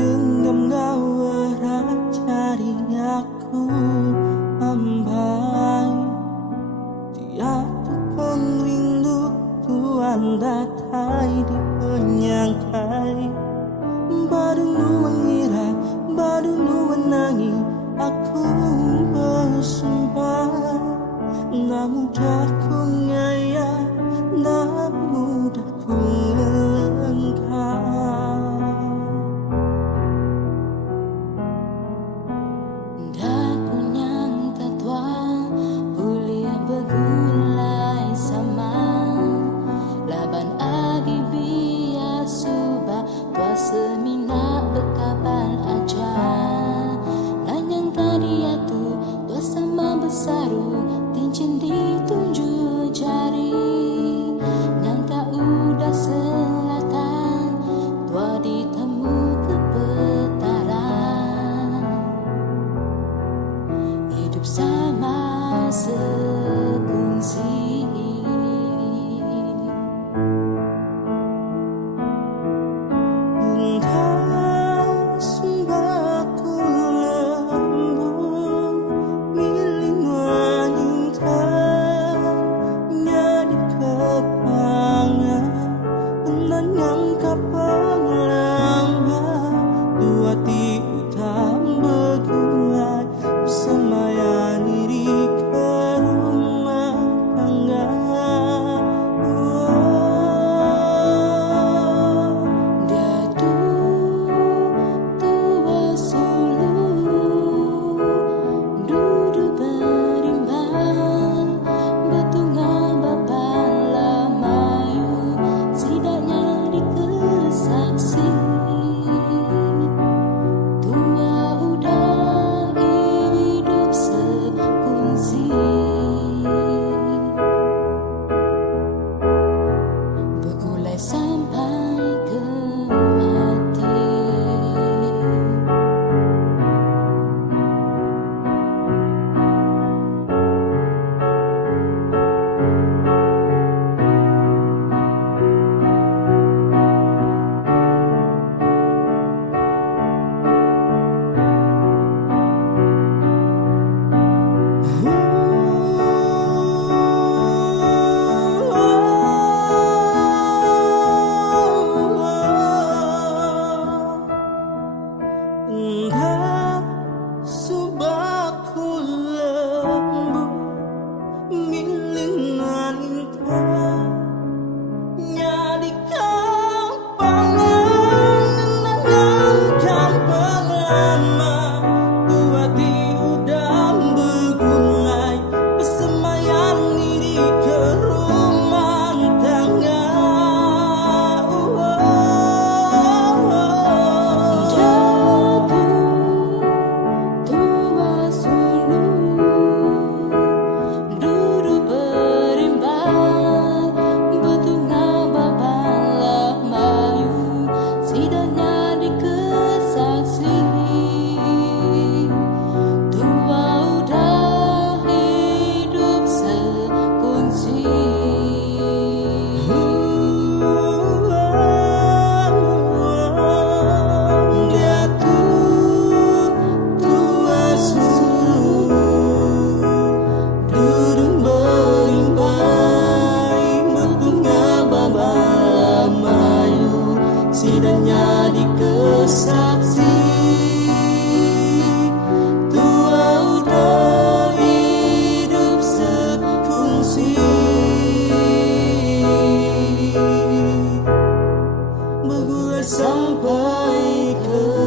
genggam gawerat cari aku ambai tiada pengrindu tuan datai di penyangkai baru nu mengira baru nu menangi aku bersumpah namun ku ngaya namun ku ngelengkap dah ku nyangka tuan boleh bergulai sama laban agi biar subah tua semina bekapan aja nanyangka dia tu tua sama besaru cincin ditunjuk jari nyangka udah selatan tua ditemu ke petaran hidup sama sekongsi sidanya dikesaksi tua udah hidup sekongsi bergulai sampai ke